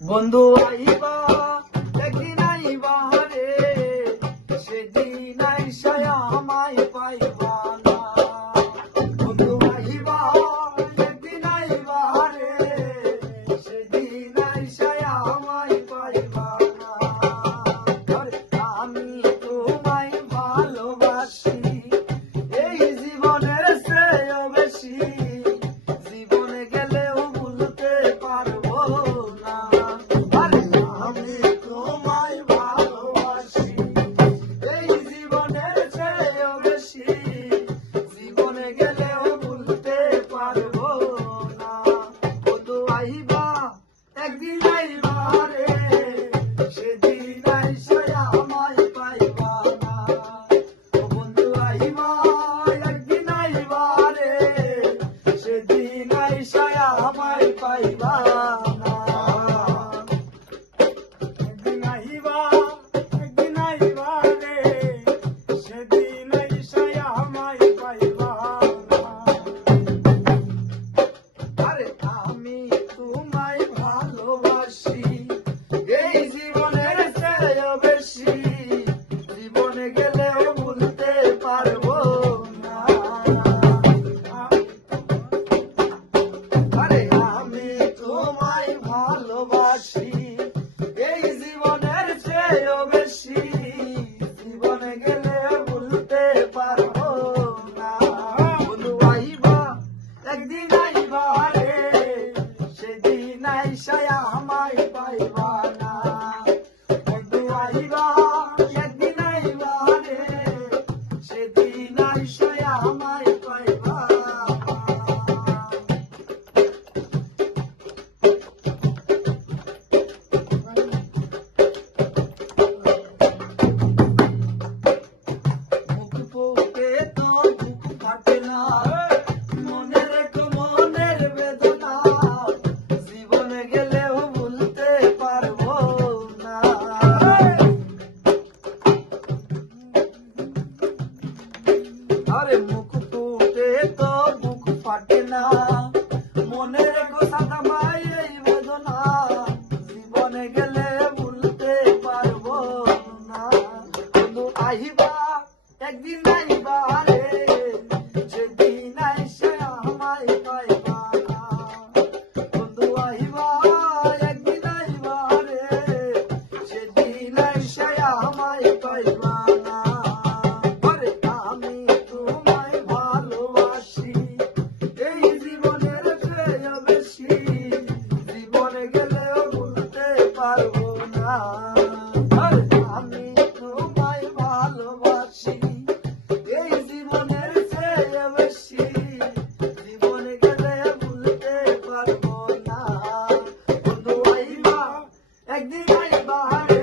বন্ধু আইবা একদিন আইবা রে, সেদিন আইসায় আমায় পাইবা না। বন্ধু আইবা একদিন আইবা রে, সেদিন আইসায় আমায় পাইবা না। আমি তোমায় ভালোবাসি এই জীবনের চেয়েও বেশি, জীবনে গেলেও ভুলতে পারবো না। আরে আমি তোমায় ভালোবাসি এই জীবনের চেয়েও বেশি, জীবনে গেলেও ভুলতে পারবো না। বন্ধু আইবা একদিন আইবা রে, সেদিন আইসায় আমায় পাইবা না। বন্ধু আইবা একদিন আইবা রে, সেদিন আইসায় আমায় পাইবা না। একদিন আইবা একদিন আইবা রে, সেদিন আইসায় আমায় পাইবা না। আরে আমি তোমায় ভালোবাসি এই জীবনের চেয়েও বেশি, জীবনে গেলেও ভুলতে পারবো না। আরে আমি তোমায় ভালোবাসি এই জীবনের চেয়েও বেশি, জীবনে গেলেও ভুলতে পারবো না। বন্ধু আইবা একদিন আইবা রে, সেদিন আইসায় আমায় পাইবা না। বন্ধু আইবা একদিন আইবা রে, সেদিন আইসায় আমায় পাইবা না। মুখ ফুটে তো বুক ফাটে না, মনে রেখো মনের বেদনা, জীবনে গেলেও ভুলতে পারবো না। আরে মুখ ফুটে তো বুক ফাটে না, মনে রেখো সাদা ভাই এই বেদনা, জীবনে গেলে ভুলতে পারবো না। বন্ধু আইবা একদিন আইবা রে, সেদিন আইসে আমায় পাইবা না। বন্ধু আইবা একদিন আইবা রে, সেদিন আইসে আমায় পাইবা না। আরে আমি তোমায় ভালোবাসি এই জীবনের চেয়েও বেশি, জীবনে গেলেও ভুলতে পারবো না। আরে আমি তোমায় ভালোবাসি এই জীবনের চেয়েও বেশি, জীবনে গেলেও ভুলতে পারবো না। বন্ধু আইবা একদিন আইবা রে,